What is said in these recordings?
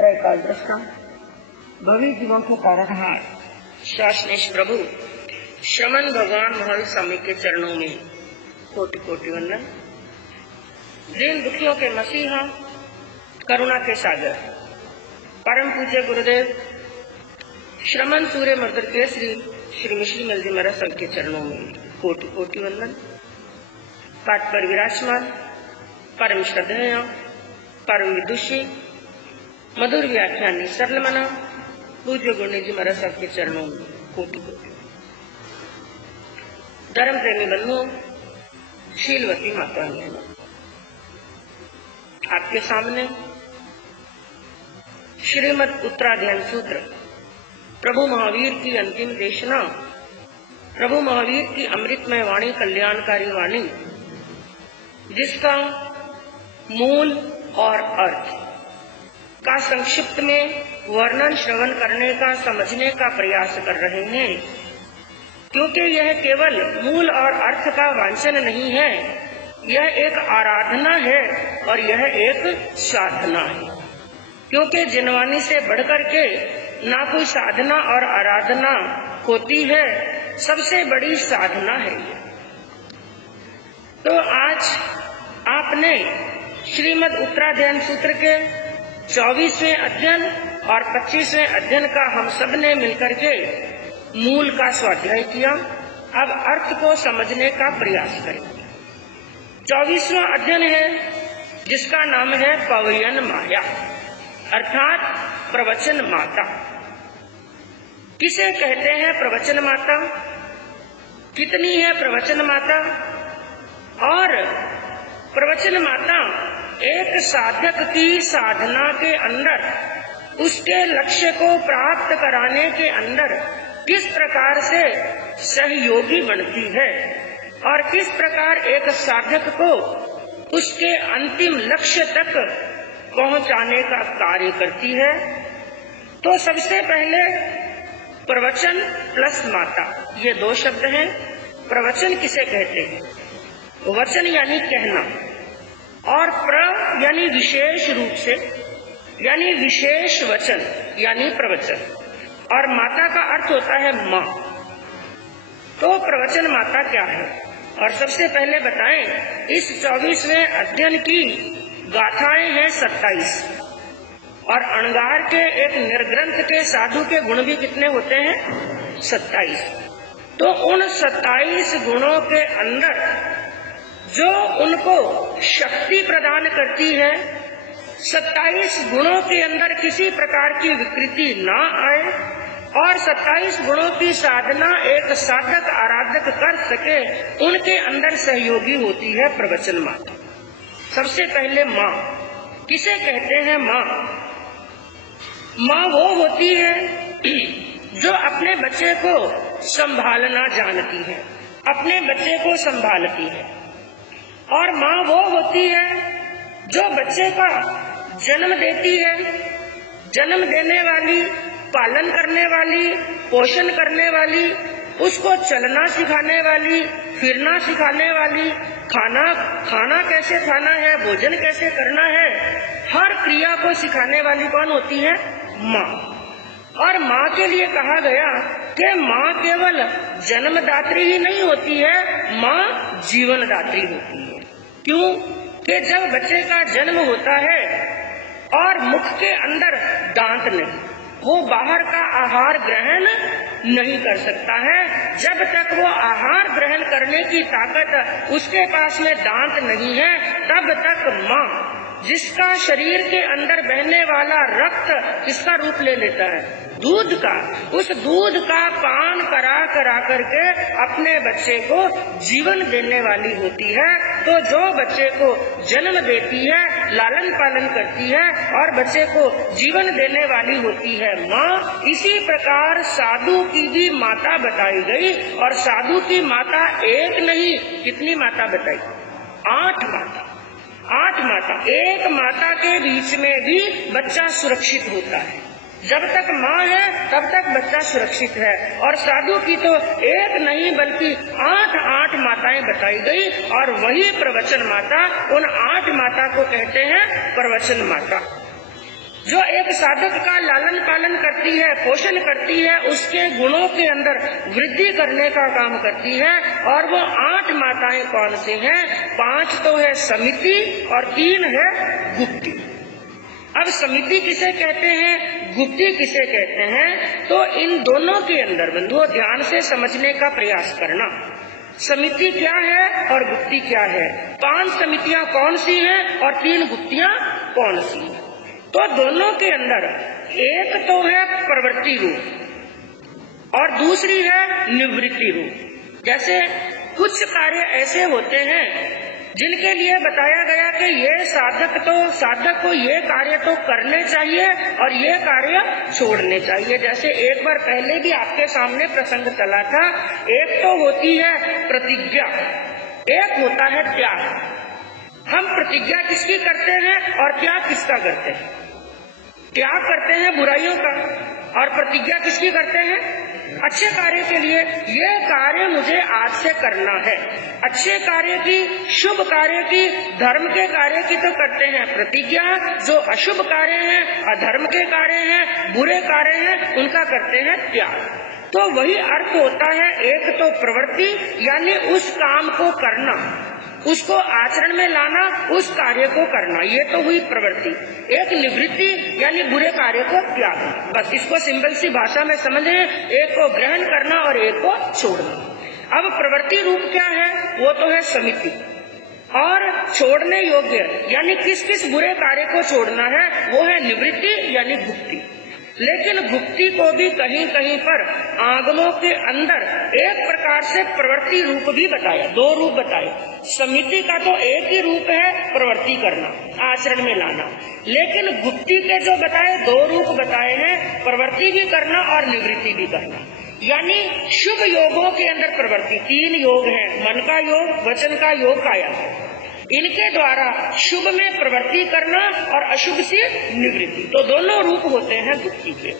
त्रैकाल दृष्टा भवी जीवों के तारणहार शासनेश प्रभु श्रमण भगवान महल स्वामी के चरणों में कोटि कोटि वंदन। दीन दुखियों के मसीहा, करुणा के सागर, परम पूज्य गुरुदेव श्रमण सूर्य मर्दर केसरी श्री मिश्री मलजी महाराज सब के चरणों में कोटि कोटि वंदन। पाठ पर विराजमान परम श्रद्धेय, परम विदुषी, मधुर व्याख्यानी सरल मना पूज्य गुरुनी जी महाराज सब के चरणों में कोटि कोटि। धर्म प्रेमी बंधुओं, शीलवती माता, आपके सामने श्रीमद् उत्तराध्यान सूत्र प्रभु महावीर की अंतिम देशना, प्रभु महावीर की अमृतमय वाणी, कल्याणकारी वाणी, जिसका मूल और अर्थ का संक्षिप्त में वर्णन श्रवण करने का, समझने का प्रयास कर रहे हैं। क्योंकि यह केवल मूल और अर्थ का वांछन नहीं है, यह एक आराधना है और यह एक साधना है। क्योंकि जिनवानी से बढ़कर के ना कोई साधना और आराधना होती है, सबसे बड़ी साधना है ये। तो आज आपने श्रीमद् उत्तराध्यान सूत्र के 24वें अध्ययन और 25वें अध्ययन का हम सब ने मिलकर के मूल का स्वाध्याय किया। अब अर्थ को समझने का प्रयास करेंगे। 24वां अध्ययन है जिसका नाम है पवयन माया, अर्थात प्रवचन माता। किसे कहते हैं प्रवचन माता? कितनी है प्रवचन माता? और प्रवचन माता एक साधक की साधना के अंदर, उसके लक्ष्य को प्राप्त कराने के अंदर किस प्रकार से सहयोगी बनती है और किस प्रकार एक साधक को उसके अंतिम लक्ष्य तक पहुंचाने का कार्य करती है। तो सबसे पहले प्रवचन प्लस माता, ये दो शब्द हैं। प्रवचन किसे कहते हैं? वचन यानी कहना, और प्र यानी विशेष रूप से, यानी विशेष वचन यानी प्रवचन, और माता का अर्थ होता है माँ। तो प्रवचन माता क्या है? और सबसे पहले बताएं, इस 24वें अध्ययन की गाथाएं हैं 27, और अणगार के एक निर्ग्रंथ के साधु के गुण भी कितने होते हैं? 27। तो उन 27 गुणों के अंदर जो उनको शक्ति प्रदान करती है, 27 गुणों के अंदर किसी प्रकार की विकृति ना आए और 27 गुणों की साधना एक साधक आराधक कर सके, उनके अंदर सहयोगी होती है प्रवचन माता। सबसे पहले माँ किसे कहते हैं? माँ वो होती है जो अपने बच्चे को संभालना जानती है, अपने बच्चे को संभालती है। और माँ वो होती है जो बच्चे का जन्म देती है, जन्म देने वाली, पालन करने वाली, पोषण करने वाली, उसको चलना सिखाने वाली, फिरना सिखाने वाली, खाना कैसे खाना है, भोजन कैसे करना है, हर क्रिया को सिखाने वाली कौन होती है? माँ। और माँ के लिए कहा गया कि माँ केवल जन्मदात्री ही नहीं होती है, माँ जीवनदात्री होती है। क्यों? कि जब बच्चे का जन्म होता है और मुख के अंदर दांत नहीं, वो बाहर का आहार ग्रहण नहीं कर सकता है। जब तक वो आहार ग्रहण करने की ताकत उसके पास में दांत नहीं है, तब तक माँ, जिसका शरीर के अंदर बहने वाला रक्त किसका रूप ले लेता है? दूध का। उस दूध का पान करा करके अपने बच्चे को जीवन देने वाली होती है। तो जो बच्चे को जन्म देती है, लालन पालन करती है और बच्चे को जीवन देने वाली होती है माँ। इसी प्रकार साधु की भी माता बताई गई, और साधु की माता एक नहीं, कितनी माता बताई? 8 माता। 8 माता। एक माता के बीच में भी बच्चा सुरक्षित होता है। जब तक माँ है तब तक बच्चा सुरक्षित है। और साधु की तो एक नहीं बल्कि 8 माताएं बताई गई, और वही प्रवचन माता, उन 8 माता को कहते हैं प्रवचन माता। जो एक साधक का लालन पालन करती है, पोषण करती है, उसके गुणों के अंदर वृद्धि करने का काम करती है। और वो 8 माताएं कौन सी हैं? 5 तो है समिति और 3 है गुप्ती। अब समिति किसे कहते हैं, गुप्ती किसे कहते हैं? तो इन दोनों के अंदर बंधुओं ध्यान से समझने का प्रयास करना। समिति क्या है और गुप्ती क्या है? 5 समितियां कौन सी हैं और 3 गुप्तियां कौन सी हैं? तो दोनों के अंदर एक तो है प्रवृत्ति रूप और दूसरी है निवृत्ति रूप। जैसे कुछ कार्य ऐसे होते हैं जिनके लिए बताया गया कि ये साधक को ये कार्य तो करने चाहिए और ये कार्य छोड़ने चाहिए। जैसे एक बार पहले भी आपके सामने प्रसंग चला था, एक तो होती है प्रतिज्ञा, एक होता है त्याग। हम प्रतिज्ञा किसकी करते हैं और त्याग किसका करते हैं? त्याग करते हैं बुराइयों का और प्रतिज्ञा किसकी करते हैं? अच्छे कार्य के लिए। ये कार्य मुझे आज से करना है। अच्छे कार्य की, शुभ कार्य की, धर्म के कार्य की तो करते हैं प्रतिज्ञा। जो अशुभ कार्य हैं, अधर्म के कार्य हैं, बुरे कार्य हैं, उनका करते हैं त्याग। तो वही अर्थ होता है, एक तो प्रवृत्ति यानी उस काम को करना, उसको आचरण में लाना, उस कार्य को करना, ये तो हुई प्रवृत्ति। एक निवृत्ति यानी बुरे कार्य को त्यागना। बस इसको सिंपल सी भाषा में समझें, एक को ग्रहण करना और एक को छोड़ना। अब प्रवृत्ति रूप क्या है? वो तो है समिति। और छोड़ने योग्य यानी किस किस बुरे कार्य को छोड़ना है, वो है निवृत्ति यानी गुप्ती। लेकिन गुप्ती को भी कहीं कहीं पर आगमों के अंदर एक प्रकार से प्रवृत्ति रूप भी बताया, 2 रूप बताए। समिति का तो एक ही रूप है प्रवृत्ति करना, आचरण में लाना। लेकिन गुप्ती के जो बताए 2 रूप बताए हैं, प्रवृत्ति भी करना और निवृत्ति भी करना। यानी शुभ योगों के अंदर प्रवृत्ति, 3 योग हैं, मन का योग, वचन का योग, काया। इनके द्वारा शुभ में प्रवृत्ति करना और अशुभ से निवृत्ति, तो दोनों रूप होते हैं गुप्ती के।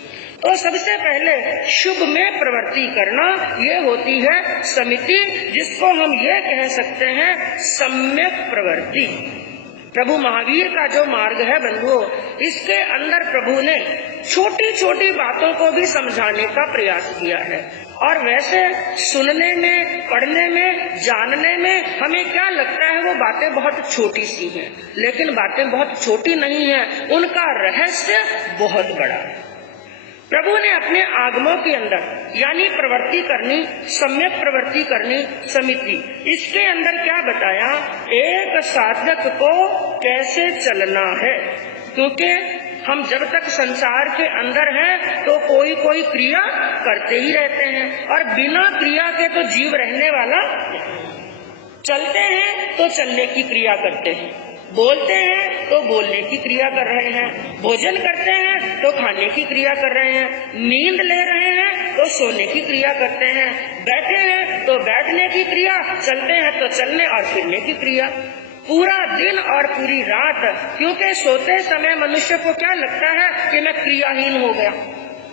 तो सबसे पहले शुभ में प्रवृत्ति करना, ये होती है समिति, जिसको हम ये कह सकते हैं सम्यक प्रवृत्ति। प्रभु महावीर का जो मार्ग है बंधुओं, इसके अंदर प्रभु ने छोटी छोटी बातों को भी समझाने का प्रयास किया है। और वैसे सुनने में, पढ़ने में, जानने में हमें क्या लगता है वो बातें बहुत छोटी सी हैं, लेकिन बातें बहुत छोटी नहीं है, उनका रहस्य बहुत बड़ा है। प्रभु ने अपने आगमों के अंदर यानी प्रवृत्ति करनी, सम्यक प्रवृत्ति करनी, समिति, इसके अंदर क्या बताया? एक साधक को कैसे चलना है। क्योंकि हम जब तक संसार के अंदर हैं तो कोई कोई क्रिया करते ही रहते हैं, और बिना क्रिया के तो जीव रहने वाला नहीं। चलते हैं तो चलने की क्रिया करते हैं, बोलते हैं तो बोलने की क्रिया कर रहे हैं, भोजन करते हैं तो खाने की क्रिया कर रहे हैं, नींद ले रहे हैं तो सोने की क्रिया करते हैं, बैठे हैं तो बैठने की क्रिया, चलते हैं तो चलने और फिरने की क्रिया। पूरा दिन और पूरी रात, क्योंकि सोते समय मनुष्य को क्या लगता है कि मैं क्रियाहीन हो गया,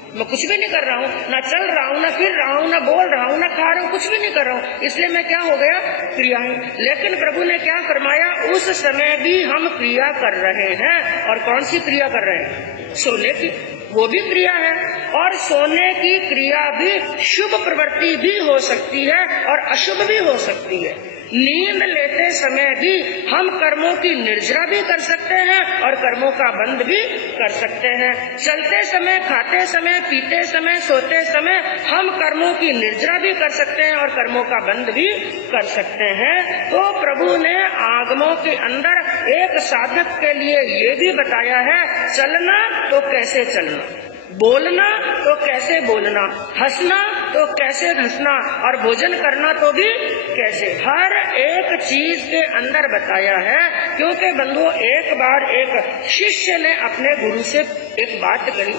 मैं कुछ भी नहीं कर रहा हूँ, ना चल रहा हूँ, ना फिर रहा हूँ, ना बोल रहा हूँ, ना खा रहा हूँ, कुछ भी नहीं कर रहा हूँ, इसलिए मैं क्या हो गया? क्रियाहीन। लेकिन प्रभु ने क्या फरमाया? उस समय भी हम क्रिया कर रहे हैं। और कौन सी क्रिया कर रहे हैं? सोने की, वो भी क्रिया है। और सोने की क्रिया भी शुभ प्रवृत्ति भी हो सकती है और अशुभ भी हो सकती है। नींद लेते समय भी हम कर्मों की निर्जरा भी कर सकते हैं और कर्मों का बंध भी कर सकते हैं। चलते समय, खाते समय, पीते समय, सोते समय हम कर्मों की निर्जरा भी कर सकते हैं और कर्मों का बंध भी कर सकते हैं। तो प्रभु ने आगमों के अंदर एक साधक के लिए ये भी बताया है, चलना तो कैसे चलना, बोलना तो कैसे बोलना, हंसना तो कैसे हंसना, और भोजन करना तो भी कैसे। हर एक चीज के अंदर बताया है। क्योंकि बंधुओं, एक बार एक शिष्य ने अपने गुरु से एक बात कही।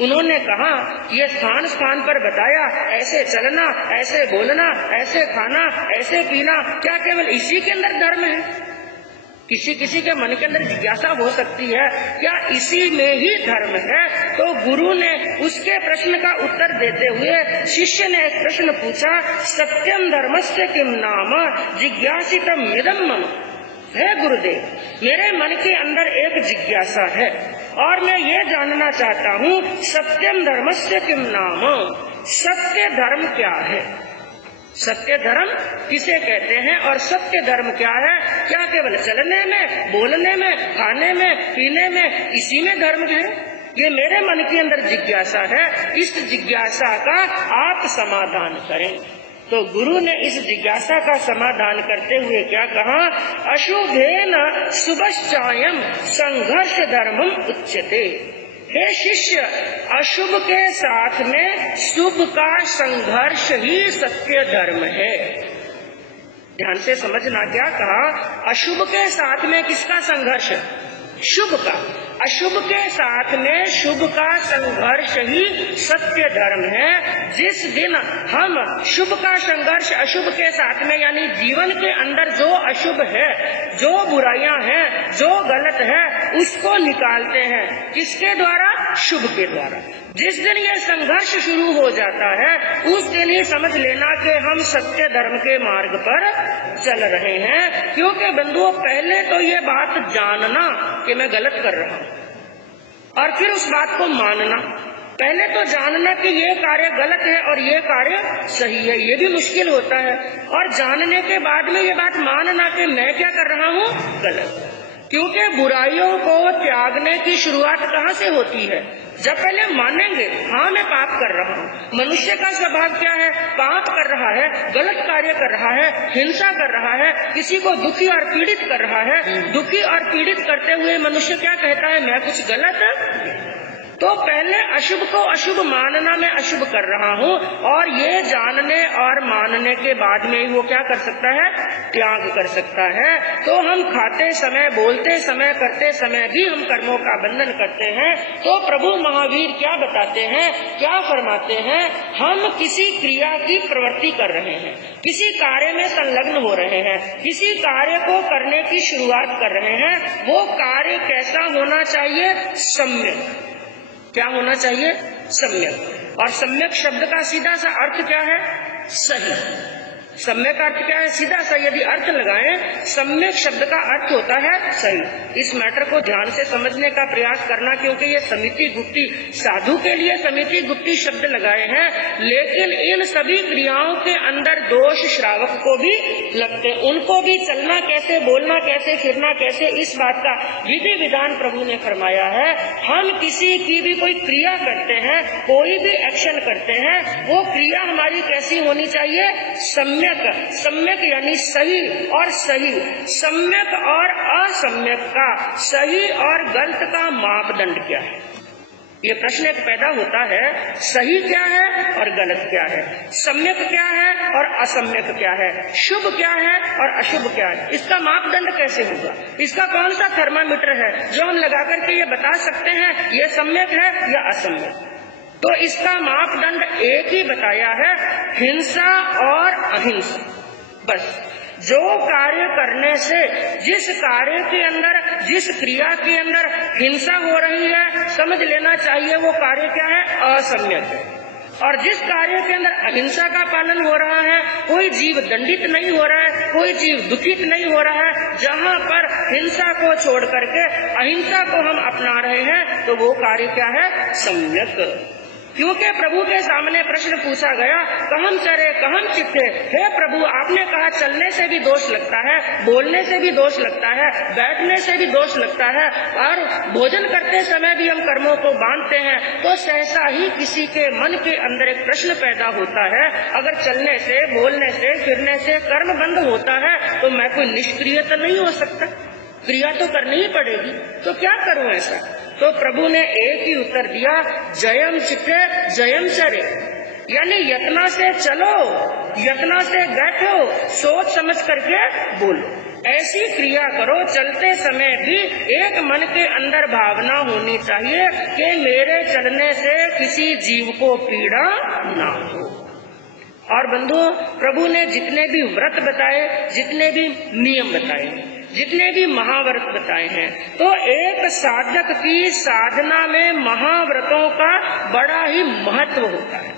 उन्होंने कहा, ये स्थान स्थान पर बताया, ऐसे चलना, ऐसे बोलना, ऐसे खाना, ऐसे पीना, क्या केवल इसी के अंदर धर्म है? किसी किसी के मन के अंदर जिज्ञासा हो सकती है, क्या इसी में ही धर्म है? तो गुरु ने उसके प्रश्न का उत्तर देते हुए शिष्य ने एक प्रश्न पूछा, सत्यम धर्मस्य किम नाम जिज्ञासितम इदं मम। है गुरुदेव, मेरे मन के अंदर एक जिज्ञासा है और मैं ये जानना चाहता हूँ सत्यम धर्मस्य किम नाम, सत्य धर्म क्या है, सत्य धर्म किसे कहते हैं और सत्य धर्म क्या है? क्या केवल चलने में, बोलने में, खाने में, पीने में, इसी में धर्म है? ये मेरे मन के अंदर जिज्ञासा है, इस जिज्ञासा का आप समाधान करें। तो गुरु ने इस जिज्ञासा का समाधान करते हुए क्या कहा? अशुभेन शुभश्चायम संघर्ष धर्मम उच्यते। हे शिष्य, अशुभ के साथ में शुभ का संघर्ष ही सत्य धर्म है। ध्यान से समझना, क्या कहा? अशुभ के साथ में किसका संघर्ष? शुभ का। अशुभ के साथ में शुभ का संघर्ष ही सत्य धर्म है। जिस दिन हम शुभ का संघर्ष अशुभ के साथ में, यानी जीवन के अंदर जो अशुभ है, जो बुराइयां हैं, जो गलत है, उसको निकालते हैं, किसके द्वारा? शुभ के द्वारा। जिस दिन ये संघर्ष शुरू हो जाता है, उस दिन ही समझ लेना कि हम सत्य धर्म के मार्ग पर चल रहे हैं। क्योंकि बंधुओं, पहले तो ये बात जानना कि मैं गलत कर रहा हूँ, और फिर उस बात को मानना। पहले तो जानना कि ये कार्य गलत है और ये कार्य सही है, ये भी मुश्किल होता है। और जानने के बाद में ये बात मानना कि मैं क्या कर रहा हूँ? गलत। क्योंकि बुराइयों को त्यागने की शुरुआत कहाँ से होती है? जब पहले मानेंगे, हाँ मैं पाप कर रहा हूँ। मनुष्य का स्वभाव क्या है? पाप कर रहा है, गलत कार्य कर रहा है, हिंसा कर रहा है, किसी को दुखी और पीड़ित कर रहा है। दुखी और पीड़ित करते हुए मनुष्य क्या कहता है? मैं कुछ गलत। तो पहले अशुभ को अशुभ मानना मैं अशुभ कर रहा हूँ, और ये जानने और मानने के बाद में ही वो क्या कर सकता है? त्याग कर सकता है। तो हम खाते समय, बोलते समय, करते समय भी हम कर्मों का बंधन करते हैं। तो प्रभु महावीर क्या बताते हैं, क्या फरमाते हैं? हम किसी क्रिया की प्रवृत्ति कर रहे हैं, किसी कार्य में संलग्न हो रहे हैं, किसी कार्य को करने की शुरुआत कर रहे हैं। वो कार्य कैसा होना चाहिए? सम्यक। क्या होना चाहिए? सम्यक। और सम्यक शब्द का सीधा सा अर्थ क्या है? सही। सम्यक अर्थ क्या है? सीधा सा यदि अर्थ लगाएं, सम्यक शब्द का अर्थ होता है सही। इस मैटर को ध्यान से समझने का प्रयास करना, क्योंकि ये समिति गुप्ती, साधु के लिए समिति गुप्ती शब्द लगाए हैं, लेकिन इन सभी क्रियाओं के अंदर दोष श्रावक को भी लगते हैं। उनको भी चलना कैसे, बोलना कैसे, फिरना कैसे, इस बात का विधि विधान प्रभु ने फरमाया है। हम किसी की भी कोई क्रिया करते हैं, कोई भी एक्शन करते हैं, वो क्रिया हमारी कैसी होनी चाहिए? सम्यक। सम्यक यानी सही और सही। सम्यक और असम्यक का, सही और गलत का मापदंड क्या है? ये प्रश्न एक पैदा होता है। सही क्या है और गलत क्या है? सम्यक क्या है और असम्यक क्या है? शुभ क्या है और अशुभ क्या है? इसका मापदंड कैसे होगा? इसका कौन सा थर्मामीटर है जो हम लगा करके ये बता सकते हैं ये सम्यक है या असम्यक? तो इसका मापदंड एक ही बताया है, हिंसा और अहिंसा। बस जो कार्य करने से, जिस कार्य के अंदर, जिस क्रिया के अंदर हिंसा हो रही है, समझ लेना चाहिए वो कार्य क्या है? असम्यक है। और जिस कार्य के अंदर अहिंसा का पालन हो रहा है, कोई जीव दंडित नहीं हो रहा है, कोई जीव दुखित नहीं हो रहा है, जहाँ पर हिंसा को छोड़ करके अहिंसा को हम अपना रहे हैं, तो वो कार्य क्या है? सम्यक। क्योंकि प्रभु के सामने प्रश्न पूछा गया, कहम चरे कहम चित्ते। हे प्रभु, आपने कहा चलने से भी दोष लगता है, बोलने से भी दोष लगता है, बैठने से भी दोष लगता है, और भोजन करते समय भी हम कर्मों को बांधते हैं। तो सहसा ही किसी के मन के अंदर एक प्रश्न पैदा होता है, अगर चलने से, बोलने से, फिरने से कर्म बंद होता है, तो मैं कोई निष्क्रिय तो नहीं हो सकता? क्रिया तो करनी ही पड़ेगी, तो क्या करूं ऐसा? तो प्रभु ने एक ही उत्तर दिया, जयम चित्ते जयम चरे। यानी यत्ना से चलो, यत्ना से बैठो, सोच समझ करके बोलो, ऐसी क्रिया करो। चलते समय भी एक मन के अंदर भावना होनी चाहिए कि मेरे चलने से किसी जीव को पीड़ा ना हो। और बंधुओं, प्रभु ने जितने भी व्रत बताए, जितने भी नियम बताए, जितने भी महाव्रत बताए हैं, तो एक साधक की साधना में महाव्रतों का बड़ा ही महत्व होता है।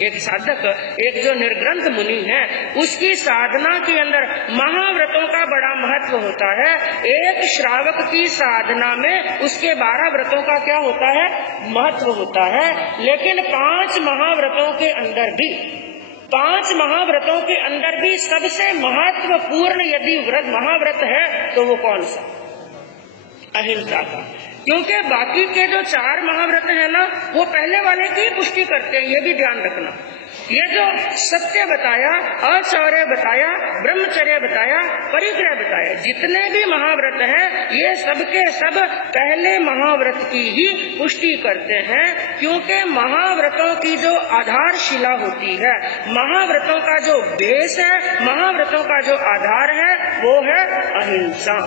एक साधक, एक जो निर्ग्रंथ मुनि है, उसकी साधना के अंदर महाव्रतों का बड़ा महत्व होता है। एक श्रावक की साधना में उसके 12 व्रतों का क्या होता है? महत्व होता है। लेकिन 5 महाव्रतों के अंदर भी, 5 महाव्रतों के अंदर भी सबसे महत्वपूर्ण यदि व्रत महाव्रत है तो वो कौन सा? अहिंसा का। क्योंकि बाकी के जो 4 महाव्रत है ना, वो पहले वाले की पुष्टि करते हैं, ये भी ध्यान रखना। ये जो सत्य बताया, अचौर्य बताया, ब्रह्मचर्य बताया, परिग्रह बताया, जितने भी महाव्रत हैं, ये सबके सब पहले महाव्रत की ही पुष्टि करते हैं। क्योंकि महाव्रतों की जो आधारशिला होती है, महाव्रतों का जो बेस है, महाव्रतों का जो आधार है, वो है अहिंसा।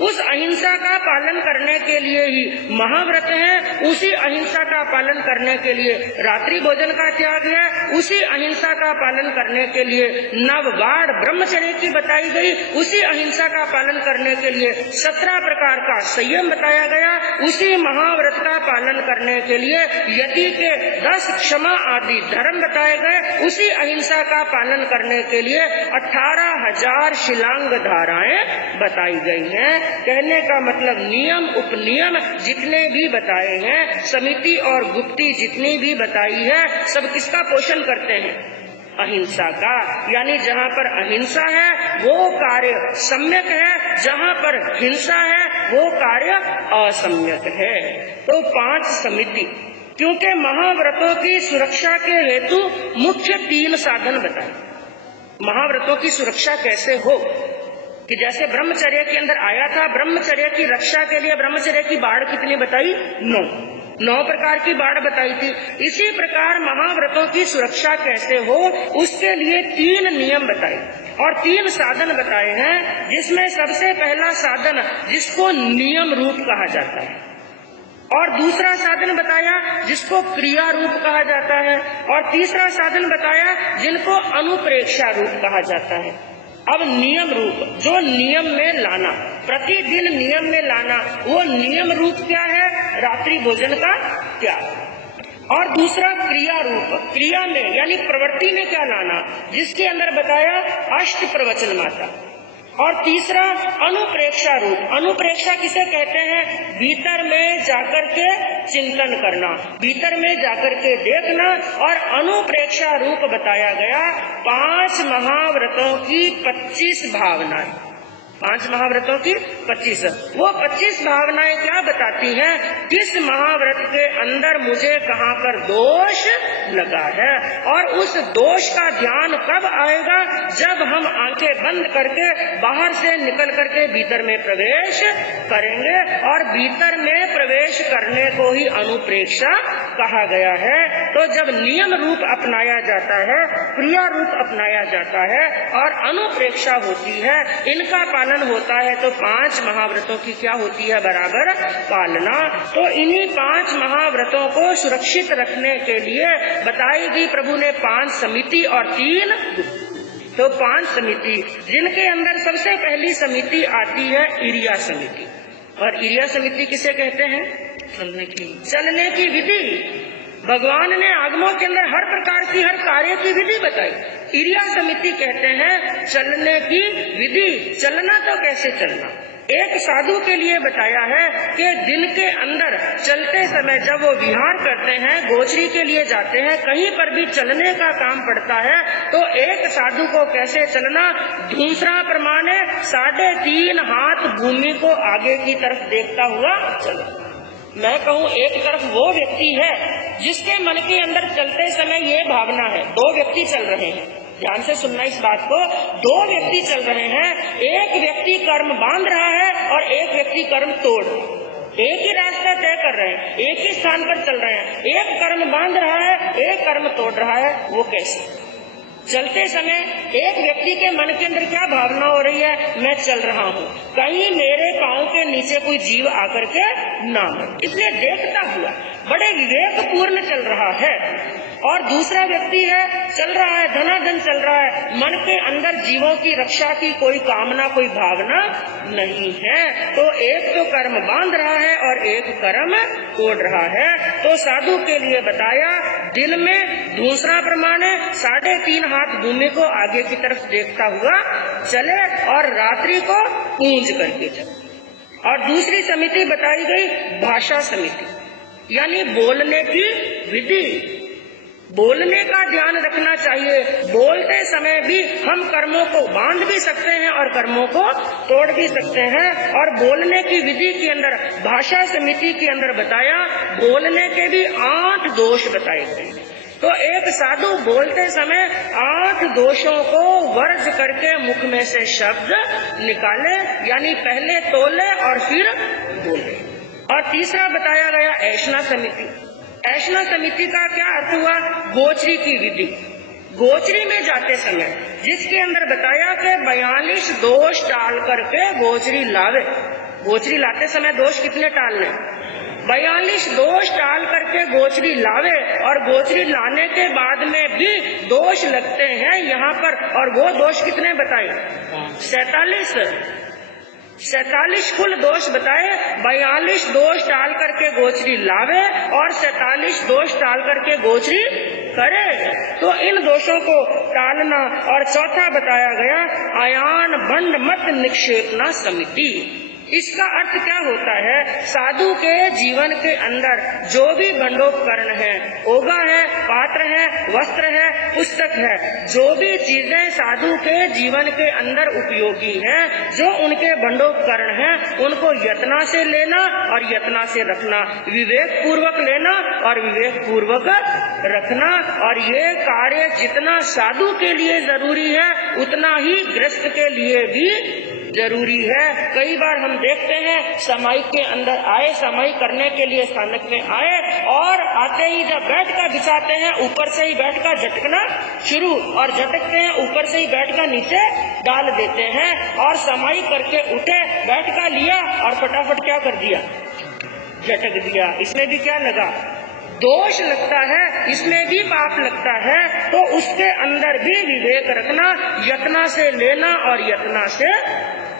उस अहिंसा का पालन करने के लिए ही महाव्रत है। उसी अहिंसा का पालन करने के लिए रात्रि भोजन का त्याग है। उसी अहिंसा का पालन करने के लिए नवगाढ़ ब्रह्मचर्य की बताई गई। उसी अहिंसा का पालन करने के लिए 17 प्रकार का संयम बताया गया। उसी महाव्रत का पालन करने के लिए यति के 10 क्षमा आदि धर्म बताए गए। उसी अहिंसा का पालन करने के लिए 18,000 शिलांग धाराएं बताई गई हैं। कहने का मतलब नियम उपनियम जितने भी बताए हैं, समिति और गुप्ती जितनी भी बताई है, सब किसका पोषण करते हैं? अहिंसा का। यानी जहाँ पर अहिंसा है वो कार्य सम्यक है, जहाँ पर हिंसा है वो कार्य असम्यक है। तो 5 समिति, क्योंकि महाव्रतों की सुरक्षा के हेतु मुख्य 3 साधन बताए। महाव्रतों की सुरक्षा कैसे हो कि जैसे ब्रह्मचर्य के अंदर आया था, ब्रह्मचर्य की रक्षा के लिए ब्रह्मचर्य की बाढ़ कितनी बताई? 9 प्रकार की बाढ़ बताई थी। इसी प्रकार महाव्रतों की सुरक्षा कैसे हो, उसके लिए 3 नियम बताए और 3 साधन बताए हैं। जिसमें सबसे पहला साधन जिसको नियम रूप कहा जाता है, और दूसरा साधन बताया जिसको क्रिया रूप कहा जाता है, और तीसरा साधन बताया जिनको अनुप्रेक्षा रूप कहा जाता है। अब नियम रूप, जो नियम में लाना, प्रतिदिन नियम में लाना, वो नियम रूप क्या है? रात्रि भोजन का त्याग। और दूसरा क्रिया रूप, क्रिया में यानी प्रवृत्ति में क्या लाना, जिसके अंदर बताया अष्ट प्रवचन माता। और तीसरा अनुप्रेक्षा रूप, अनुप्रेक्षा किसे कहते हैं? भीतर में जाकर के चिंतन करना, भीतर में जाकर के देखना। और अनुप्रेक्षा रूप बताया गया 5 महाव्रतों की 25 भावनाएं। 5 महाव्रतों की 25, वो 25 भावनाएं क्या बताती हैं? किस महाव्रत के अंदर मुझे कहाँ पर दोष लगा है, और उस दोष का ध्यान कब आएगा? जब हम आंखें बंद करके बाहर से निकल करके भीतर में प्रवेश करेंगे। और भीतर में प्रवेश करने को ही अनुप्रेक्षा कहा गया है। तो जब नियम रूप अपनाया जाता है, क्रिया रूप अपनाया जाता है और अनुप्रेक्षा होती है, इनका पालन होता है, तो 5 महाव्रतों की क्या होती है? बराबर पालना। तो इन्हीं 5 महाव्रतों को सुरक्षित रखने के लिए बताई गई प्रभु ने 5 समिति और 3 तो 5 समिति, जिनके अंदर सबसे पहली समिति आती है इरिया समिति। और इरिया समिति किसे कहते हैं? चलने की विधि। भगवान ने आगमों के अंदर हर प्रकार की, हर कार्य की विधि बताई। इरिया समिति कहते हैं चलने की विधि। चलना तो कैसे चलना? एक साधु के लिए बताया है कि दिन के अंदर चलते समय जब वो विहार करते हैं, गोचरी के लिए जाते हैं, कहीं पर भी चलने का काम पड़ता है, तो एक साधु को कैसे चलना? दूसरा प्रमाण है 3.5 हाथ भूमि को आगे की तरफ देखता हुआ चलो। मैं कहूँ एक तरफ वो व्यक्ति है जिसके मन के अंदर चलते समय ये भावना है, 2 व्यक्ति चल रहे हैं, ध्यान से सुनना इस बात को, 2 व्यक्ति चल रहे हैं। एक व्यक्ति कर्म बांध रहा है और एक व्यक्ति कर्म तोड़ रहा है। एक ही रास्ता तय कर रहे हैं, एक ही स्थान पर चल रहे हैं, एक कर्म बांध रहा है, एक कर्म तोड़ रहा है। वो कैसे? चलते समय एक व्यक्ति के मन के अंदर क्या भावना हो रही है? मैं चल रहा हूँ, कहीं मेरे पाँव के नीचे कोई जीव आकर के ना मरे, इसलिए देखता हुआ बड़े विवेकपूर्ण चल रहा है, और दूसरा व्यक्ति है चल रहा है धनाधन चल रहा है, मन के अंदर जीवों की रक्षा की कोई कामना कोई भावना नहीं है, तो एक तो कर्म बांध रहा है और एक कर्म तोड़ रहा है। तो साधु के लिए बताया दिन में दूसरा प्रमाण है 3.5 हाथ भूमि को आगे की तरफ देखता हुआ चले और रात्रि को पूंज करके चले। और दूसरी समिति बताई गई भाषा समिति, यानी बोलने की विधि, बोलने का ध्यान रखना चाहिए। बोलते समय भी हम कर्मों को बांध भी सकते हैं और कर्मों को तोड़ भी सकते हैं। और बोलने की विधि के अंदर भाषा समिति के अंदर बताया बोलने के भी 8 दोष बताए गए। तो एक साधु बोलते समय 8 दोषों को वर्ज करके मुख में से शब्द निकाले, यानी पहले तोले और फिर बोले। और तीसरा बताया गया ऐशना समिति। ऐशना समिति का क्या अर्थ हुआ? गोचरी की विधि। गोचरी में जाते समय जिसके अंदर बताया कि 42 दोष टाल करके गोचरी लावे। गोचरी लाते समय दोष कितने टालने? 42 दोष टाल करके गोचरी लावे। और गोचरी लाने के बाद में भी दोष लगते हैं यहाँ पर, और वो दोष कितने बताए? 47 कुल दोष बताए। 42 दोष टाल करके गोचरी लावे और 47 दोष टाल करके गोचरी करे। तो इन दोषों को टालना। और चौथा बताया गया आयान बंड मत निक्षेपना समिति। इसका अर्थ क्या होता है? साधु के जीवन के अंदर जो भी भंडोपकरण है, ओगा है, पात्र है, वस्त्र है, पुस्तक है, जो भी चीजें साधु के जीवन के अंदर उपयोगी हैं, जो उनके भंडोपकरण हैं, उनको यत्ना से लेना और यत्ना से रखना, विवेक पूर्वक लेना और विवेक पूर्वक रखना। और ये कार्य जितना साधु के लिए जरूरी है उतना ही गृहस्थ के लिए भी जरूरी है। कई बार हम देखते हैं समाई के अंदर आए, समाई करने के लिए स्थानक में आए और आते ही जब बैठ का बिछाते हैं ऊपर से ही बैठ का झटकना शुरू, और झटकते हैं ऊपर से ही बैठ का नीचे डाल देते हैं। और समाई करके उठे, बैठ का लिया और फटाफट क्या कर दिया? झटक दिया। इसमें भी क्या लगा? दोष लगता है, इसमें भी पाप लगता है। तो उसके अंदर भी विवेक रखना, यत्ना से लेना और यत्ना से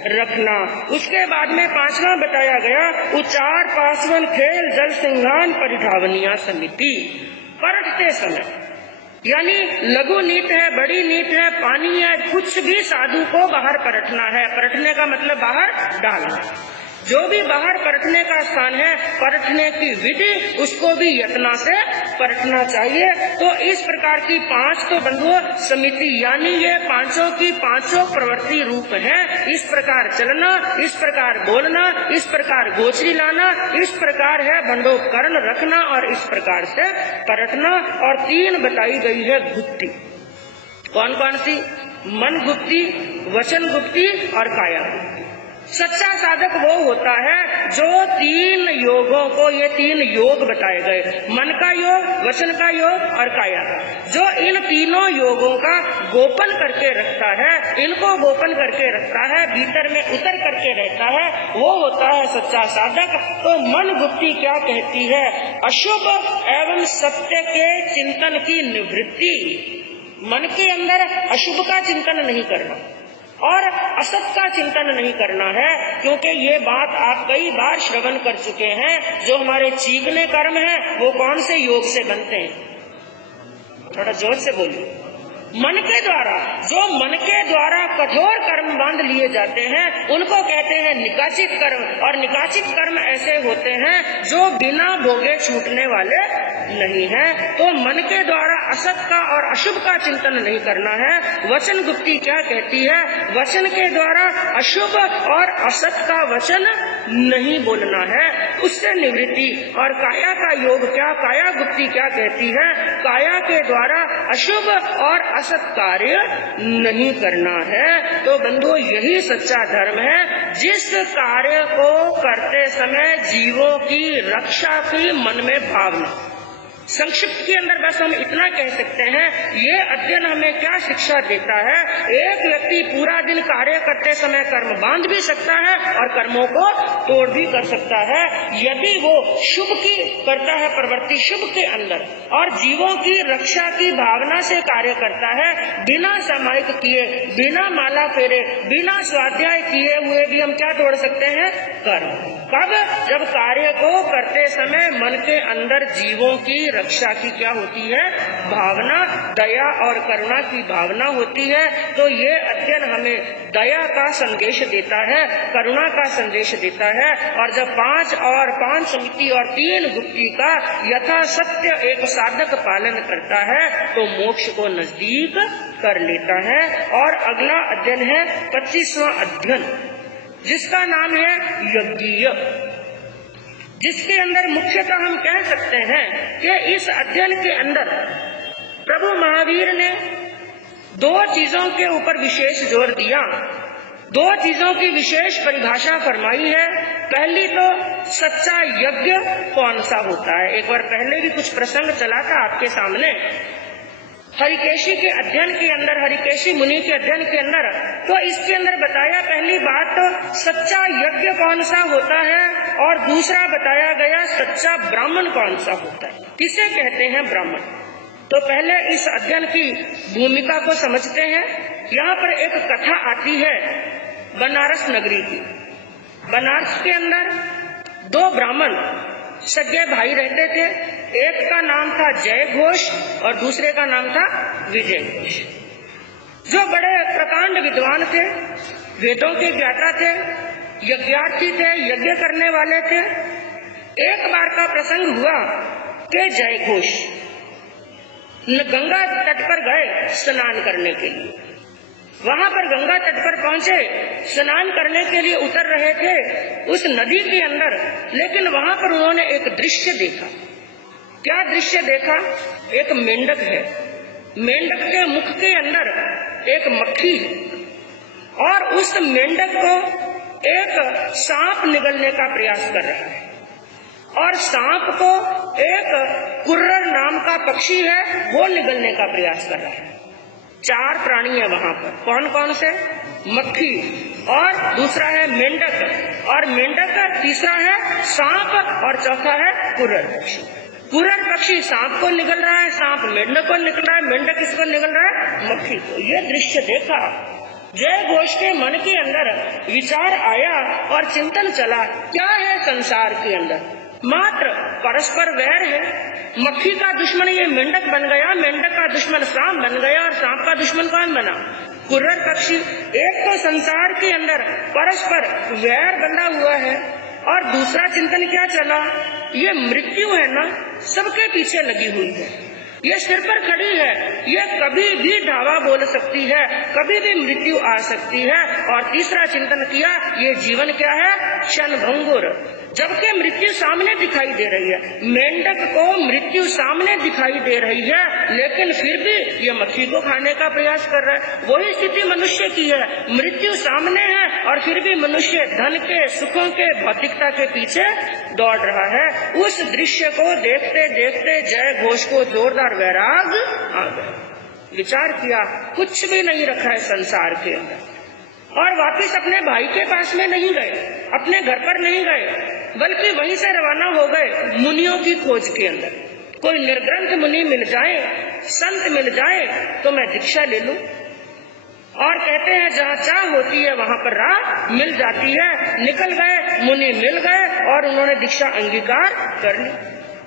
रखना। उसके बाद में 5वां बताया गया उचार पासवन खेल जल सिंगान परिधावनिया समिति। परखते समय, यानी लघु नीत है, बड़ी नीत है, पानी है, कुछ भी साधु को बाहर परखना है। परखने का मतलब बाहर डालना। जो भी बाहर परखने का स्थान है, परखने की विधि उसको भी यत्ना से परखना चाहिए। तो इस प्रकार की 5 तो बंधुओं समिति, यानी ये 5 की 5 प्रवृत्ति रूप है। इस प्रकार चलना, इस प्रकार बोलना, इस प्रकार गोचरी लाना, इस प्रकार है भंडोपकरण रखना और इस प्रकार से परखना। और 3 बताई गई है गुप्ति। कौन कौन सी? मन गुप्ति, वचन गुप्ति और काया गुप्ति। सच्चा साधक वो होता है जो 3 योगों को, ये 3 योग बताए गए, मन का योग, वचन का योग और काया का, जो इन तीनों योगों का गोपन करके रखता है, इनको गोपन करके रखता है, भीतर में उतर करके रहता है, वो होता है सच्चा साधक। तो मन गुप्ति क्या कहती है? अशुभ एवं सत्य के चिंतन की निवृत्ति। मन के अंदर अशुभ का चिंतन नहीं करना और असत का चिंतन नहीं करना है, क्योंकि ये बात आप कई बार श्रवण कर चुके हैं। जो हमारे चीखने कर्म हैं वो कौन से योग से बनते हैं? थोड़ा जोर से बोलिए। मन के द्वारा, जो मन के द्वारा कठोर कर्म बांध लिए जाते हैं उनको कहते हैं निकाचित कर्म। और निकाचित कर्म ऐसे होते हैं जो बिना भोगे छूटने वाले नहीं है। तो मन के द्वारा असत का और अशुभ का चिंतन नहीं करना है। वचन गुप्ति क्या कहती है? वचन के द्वारा अशुभ और असत का वचन नहीं बोलना है, उससे निवृत्ति। और काया का योग क्या, काया गुप्ति क्या कहती है? काया के द्वारा अशुभ और असत कार्य नहीं करना है। तो बंधुओं यही सच्चा धर्म है, जिस कार्य को करते समय जीवों की रक्षा की मन में भावना, संक्षिप्त के अंदर बस हम इतना कह सकते हैं, ये अध्ययन हमें क्या शिक्षा देता है। एक व्यक्ति पूरा दिन कार्य करते समय कर्म बांध भी सकता है और कर्मों को तोड़ भी कर सकता है, यदि वो शुभ की करता है, प्रवृत्ति शुभ के अंदर, और जीवों की रक्षा की भावना से कार्य करता है, बिना सामायिक किए, बिना माला फेरे, बिना स्वाध्याय किए हुए भी हम क्या तोड़ सकते हैं? कर्म। कब? जब कार्य को करते समय मन के अंदर जीवों की रक्षा की क्या होती है? भावना, दया और करुणा की भावना होती है। तो ये अध्ययन हमें दया का संदेश देता है, करुणा का संदेश देता है। और जब 5 और 5 समिति और 3 गुप्ती का यथा सत्य एक साधक पालन करता है तो मोक्ष को नजदीक कर लेता है। और अगला अध्ययन है 25वां अध्ययन, जिसका नाम है यज्ञीय, जिसके अंदर मुख्यतः हम कह सकते हैं कि इस अध्ययन के अंदर प्रभु महावीर ने 2 चीजों के ऊपर विशेष जोर दिया, 2 चीजों की विशेष परिभाषा फरमाई है। पहली तो सच्चा यज्ञ कौन सा होता है। एक बार पहले भी कुछ प्रसंग चला था आपके सामने, हरिकेशी के अध्ययन के अंदर, हरिकेशी मुनि के अध्ययन के अंदर, तो इसके अंदर बताया पहली बात तो सच्चा यज्ञ कौन सा होता है, और दूसरा बताया गया सच्चा ब्राह्मण कौन सा होता है, किसे कहते हैं ब्राह्मण। तो पहले इस अध्ययन की भूमिका को समझते हैं। यहाँ पर एक कथा आती है बनारस नगरी की। बनारस के अंदर 2 ब्राह्मण सगे भाई रहते थे। एक का नाम था जय घोष और दूसरे का नाम था विजय घोष, जो बड़े प्रकांड विद्वान थे, वेदों के ज्ञाता थे, यज्ञार्थी थे, यज्ञ करने वाले थे। एक बार का प्रसंग हुआ कि जय घोष गंगा तट पर गए स्नान करने के लिए। वहां पर गंगा तट पर पहुंचे, स्नान करने के लिए उतर रहे थे उस नदी के अंदर, लेकिन वहां पर उन्होंने एक दृश्य देखा। क्या दृश्य देखा? एक मेंढक है, मेंढक के मुख के अंदर एक मक्खी है, और उस मेंढक को एक सांप निगलने का प्रयास कर रहा है, और सांप को एक कुर्रर नाम का पक्षी है वो निगलने का प्रयास कर रहा है। 4 प्राणी है वहां पर। कौन कौन से? मक्खी, और दूसरा है मेंढक, और मेंढक का तीसरा है सांप, और चौथा है कुर्रर पक्षी। कुर्रर पक्षी सांप को निगल रहा है, सांप मेंढक को निकल रहा है, मेंढक किसको निगल रहा है? मक्खी को। ये दृश्य देखा, जय घोष के मन के अंदर विचार आया और चिंतन चला, क्या है संसार के अंदर? मात्र परस्पर वैर है। मक्खी का दुश्मन ये मेंढक बन गया, मेंढक का दुश्मन सांप बन गया, और सांप का दुश्मन कौन बना? कुर्रर पक्षी। एक तो संसार के अंदर परस्पर वैर बंधा हुआ है, और दूसरा चिंतन क्या चला? ये मृत्यु है ना, सबके पीछे लगी हुई है, ये सिर पर खड़ी है, ये कभी भी धावा बोल सकती है, कभी भी मृत्यु आ सकती है। और तीसरा चिंतन किया, ये जीवन क्या है? क्षण भंगुर। जबकि मृत्यु सामने दिखाई दे रही है, मेंढक को मृत्यु सामने दिखाई दे रही है, लेकिन फिर भी ये मक्खी को खाने का प्रयास कर रहा है। वही स्थिति मनुष्य की है, मृत्यु सामने है और फिर भी मनुष्य धन के, सुखों के, भौतिकता के पीछे दौड़ रहा है। उस दृश्य को देखते देखते जय घोष को जोरदार वैराग आ गया। विचार किया, कुछ भी नहीं रखा है संसार के अंदर, और वापिस अपने भाई के पास में नहीं गए, अपने घर पर नहीं गए, बल्कि वहीं से रवाना हो गए मुनियों की खोज के अंदर। कोई निर्ग्रंथ मुनि मिल जाए, संत मिल जाए तो मैं दीक्षा ले लूं। और कहते हैं जहाँ चाह होती है वहां पर राह मिल जाती है। निकल गए, मुनि मिल गए और उन्होंने दीक्षा अंगीकार कर ली,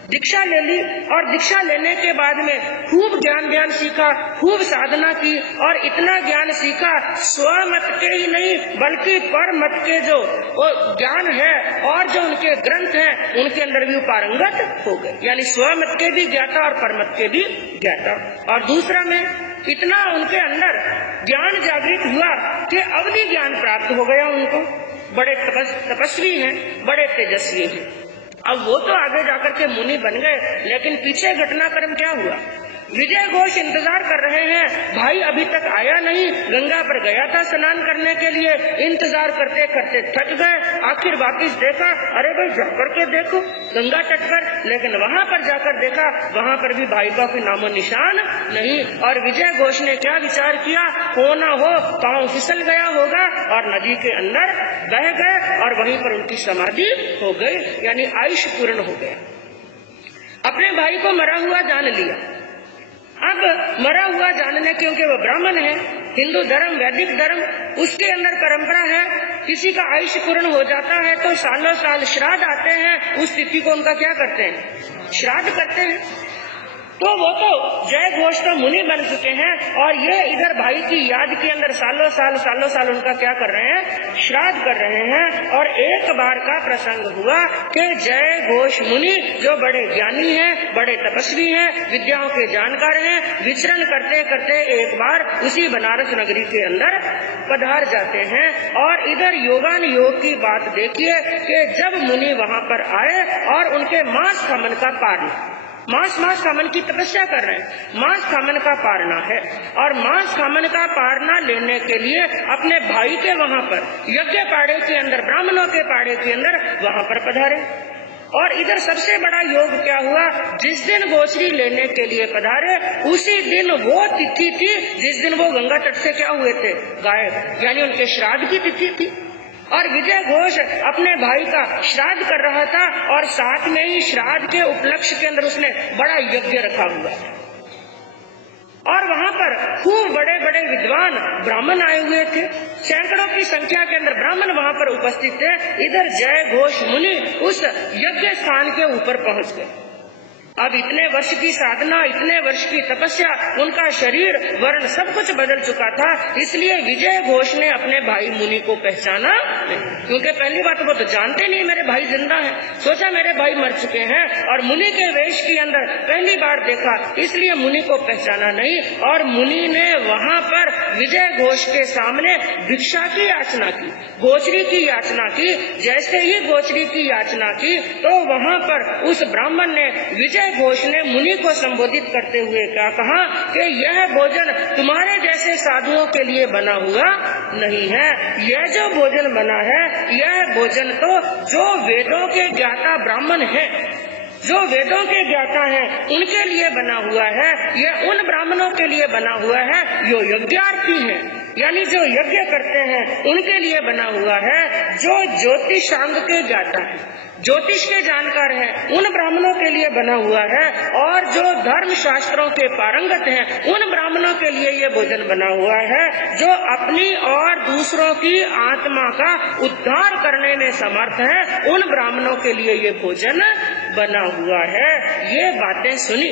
दीक्षा ले ली। और दीक्षा लेने के बाद में खूब ज्ञान सीखा, खूब साधना की, और इतना ज्ञान सीखा स्वमत के ही नहीं बल्कि पर मत के जो ज्ञान है और जो उनके ग्रंथ हैं उनके अंदर भी पारंगत हो गए, यानी स्वमत के भी ज्ञाता और परमत के भी ज्ञाता। और दूसरा में इतना उनके अंदर ज्ञान जागृत हुआ कि अवधि ज्ञान प्राप्त हो गया उनको। बड़े तपस्वी हैं, बड़े तेजस्वी हैं। अब वो तो आगे जाकर के मुनि बन गए, लेकिन पीछे घटनाक्रम क्या हुआ? विजय घोष इंतजार कर रहे हैं, भाई अभी तक आया नहीं, गंगा पर गया था स्नान करने के लिए, इंतजार करते करते थक गए, आखिर वापिस देखा, अरे भाई जाकर के देखो गंगा तट पर, लेकिन वहाँ पर जाकर देखा, वहाँ पर भी भाई का कोई नामो निशान नहीं। और विजय घोष ने क्या विचार किया, हो ना हो पांव फिसल गया होगा और नदी के अंदर बह गए और वहीं पर उनकी समाधि हो गई, यानी आयुष पूर्ण हो गया। अपने भाई को मरा हुआ जान लिया। अब मरा हुआ जानने, क्योंकि वो ब्राह्मण है, हिंदू धर्म वैदिक धर्म, उसके अंदर परंपरा है, किसी का आयुष्य पूर्ण हो जाता है तो सालों साल श्राद्ध आते हैं, उस तिथि को उनका क्या करते हैं, श्राद्ध करते हैं। तो वो तो जय घोष तो मुनि बन चुके हैं और ये इधर भाई की याद के अंदर सालों साल उनका क्या कर रहे हैं, श्राद्ध कर रहे हैं। और एक बार का प्रसंग हुआ कि जय घोष मुनि जो बड़े ज्ञानी हैं, बड़े तपस्वी हैं, विद्याओं के जानकार हैं, विचरण करते करते एक बार उसी बनारस नगरी के अंदर पधार जाते हैं। और इधर योगान योग की बात देखिए कि जब मुनि वहाँ पर आए और उनके मांस खामन का पारना, मांस खामन की तपस्या कर रहे हैं, मांस खामन का पारना है, और मांस खामन का पारना लेने के लिए अपने भाई के वहाँ पर यज्ञ पाड़े के अंदर, ब्राह्मणों के पाड़े के अंदर वहाँ पर पधारे। और इधर सबसे बड़ा योग क्या हुआ, जिस दिन गोचरी लेने के लिए पधारे उसी दिन वो तिथि थी जिस दिन वो गंगा तट से क्या हुए थे, गायब, यानी उनके श्राद्ध की तिथि थी। और विजय घोष अपने भाई का श्राद्ध कर रहा था और साथ में ही श्राद्ध के उपलक्ष्य के अंदर उसने बड़ा यज्ञ रखा हुआ है। और वहाँ पर खूब बड़े बड़े विद्वान ब्राह्मण आए हुए थे, सैकड़ों की संख्या के अंदर ब्राह्मण वहाँ पर उपस्थित थे। इधर जय घोष मुनि उस यज्ञ स्थान के ऊपर पहुँच गए। अब इतने वर्ष की साधना, इतने वर्ष की तपस्या, उनका शरीर वर्ण सब कुछ बदल चुका था, इसलिए विजय घोष ने अपने भाई मुनि को पहचाना नहीं, क्योंकि पहली बात वो तो जानते नहीं मेरे भाई जिंदा हैं, सोचा मेरे भाई मर चुके हैं, और मुनि के वेश के अंदर पहली बार देखा, इसलिए मुनि को पहचाना नहीं। और मुनि ने वहाँ पर विजय घोष के सामने भिक्षा की याचना की, गोचरी की याचना की। जैसे ही गोचरी की याचना की तो वहाँ पर उस ब्राह्मण ने, विजय घोष ने मुनि को संबोधित करते हुए क्या कहा कि यह भोजन तुम्हारे जैसे साधुओं के लिए बना हुआ नहीं है, यह जो भोजन बना है यह भोजन तो जो वेदों के ज्ञाता ब्राह्मण हैं, जो वेदों के ज्ञाता हैं उनके लिए बना हुआ है, यह उन ब्राह्मणों के लिए बना हुआ है जो यज्ञार्थी हैं, यानी जो यज्ञ करते हैं उनके लिए बना हुआ है, जो ज्योतिषांग के ज्ञाता है, ज्योतिष के जानकार हैं, उन ब्राह्मणों के लिए बना हुआ है। और जो धर्म शास्त्रों के पारंगत हैं उन ब्राह्मणों के लिए ये भोजन बना हुआ है, जो अपनी और दूसरों की आत्मा का उद्धार करने में समर्थ है, उन ब्राह्मणों के लिए ये भोजन बना हुआ है। ये बातें सुनी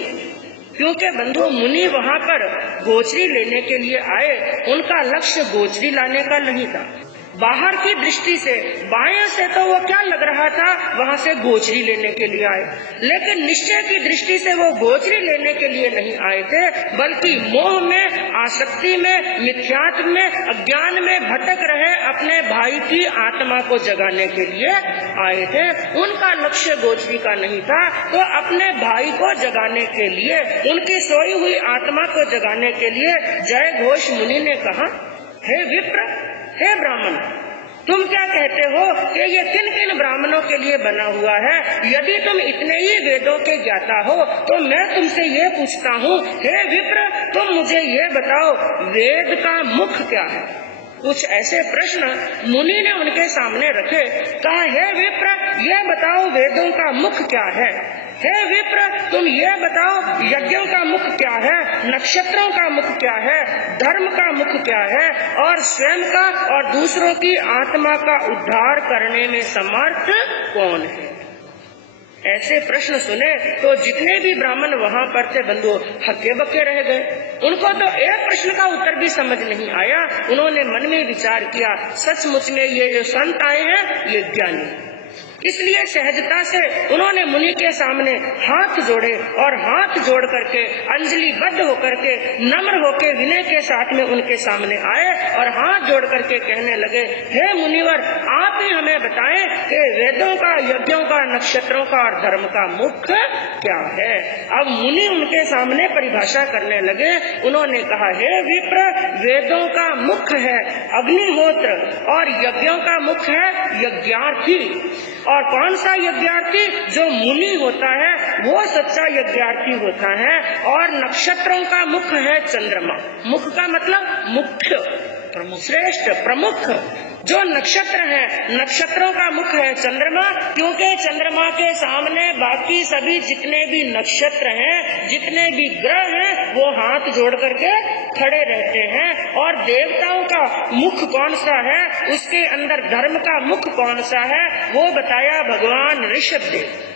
क्योंकि बंधु मुनि वहाँ पर गोचरी लेने के लिए आए, उनका लक्ष्य गोचरी लाने का नहीं था। बाहर की दृष्टि से, बाएं से तो वो क्या लग रहा था, वहाँ से गोचरी लेने के लिए आए, लेकिन निश्चय की दृष्टि से वो गोचरी लेने के लिए नहीं आए थे, बल्कि मोह में, आसक्ति में, मिथ्यात्व में, अज्ञान में भटक रहे अपने भाई की आत्मा को जगाने के लिए आए थे। उनका लक्ष्य गोचरी का नहीं था, तो अपने भाई को जगाने के लिए, उनकी सोई हुई आत्मा को जगाने के लिए जय घोष मुनि ने कहा, हे विप्र, हे ब्राह्मण, तुम क्या कहते हो कि ये किन किन ब्राह्मणों के लिए बना हुआ है? यदि तुम इतने ही वेदों के ज्ञाता हो तो मैं तुमसे ये पूछता हूँ, हे विप्र, तुम मुझे ये बताओ, वेद का मुख क्या है? कुछ ऐसे प्रश्न मुनि ने उनके सामने रखे। कहा, हे विप्र, ये बताओ वेदों का मुख क्या है? हे विप्र, तुम ये बताओ यज्ञों का मुख क्या है, नक्षत्रों का मुख क्या है, धर्म का मुख क्या है, और स्वयं का और दूसरों की आत्मा का उद्धार करने में समर्थ कौन है? ऐसे प्रश्न सुने तो जितने भी ब्राह्मण वहाँ पर थे बंधु हक्के बक्के रह गए। उनको तो एक प्रश्न का उत्तर भी समझ नहीं आया। उन्होंने मन में विचार किया, सचमुच में ये जो संत आए हैं ये ज्ञानी, इसलिए सहजता से उन्होंने मुनि के सामने हाथ जोड़े और हाथ जोड़ करके अंजलि बद्ध होकर के नम्र होकर विनय के साथ में उनके सामने आए और हाथ जोड़ करके कहने लगे, हे मुनिवर, आप ही हमें बताएं कि वेदों का, यज्ञों का, नक्षत्रों का और धर्म का मुख्य क्या है। अब मुनि उनके सामने परिभाषा करने लगे। उन्होंने कहा, हे विप्र, वेदों का मुख्य है अग्निहोत्र और यज्ञों का मुख्य है यज्ञार्थी। और कौन सा यज्ञार्थी? जो मुनि होता है वो सच्चा यज्ञार्थी होता है। और नक्षत्रों का मुख्य है चंद्रमा। मुख्य का मतलब मुख्य, श्रेष्ठ, प्रमुख। जो नक्षत्र है, नक्षत्रों का मुख्य है चंद्रमा, क्योंकि चंद्रमा के सामने बाकी सभी जितने भी नक्षत्र हैं, जितने भी ग्रह हैं, वो हाथ जोड़ करके खड़े रहते हैं। और देवताओं का मुख कौन सा है, उसके अंदर धर्म का मुख कौन सा है, वो बताया भगवान ऋषभ देव।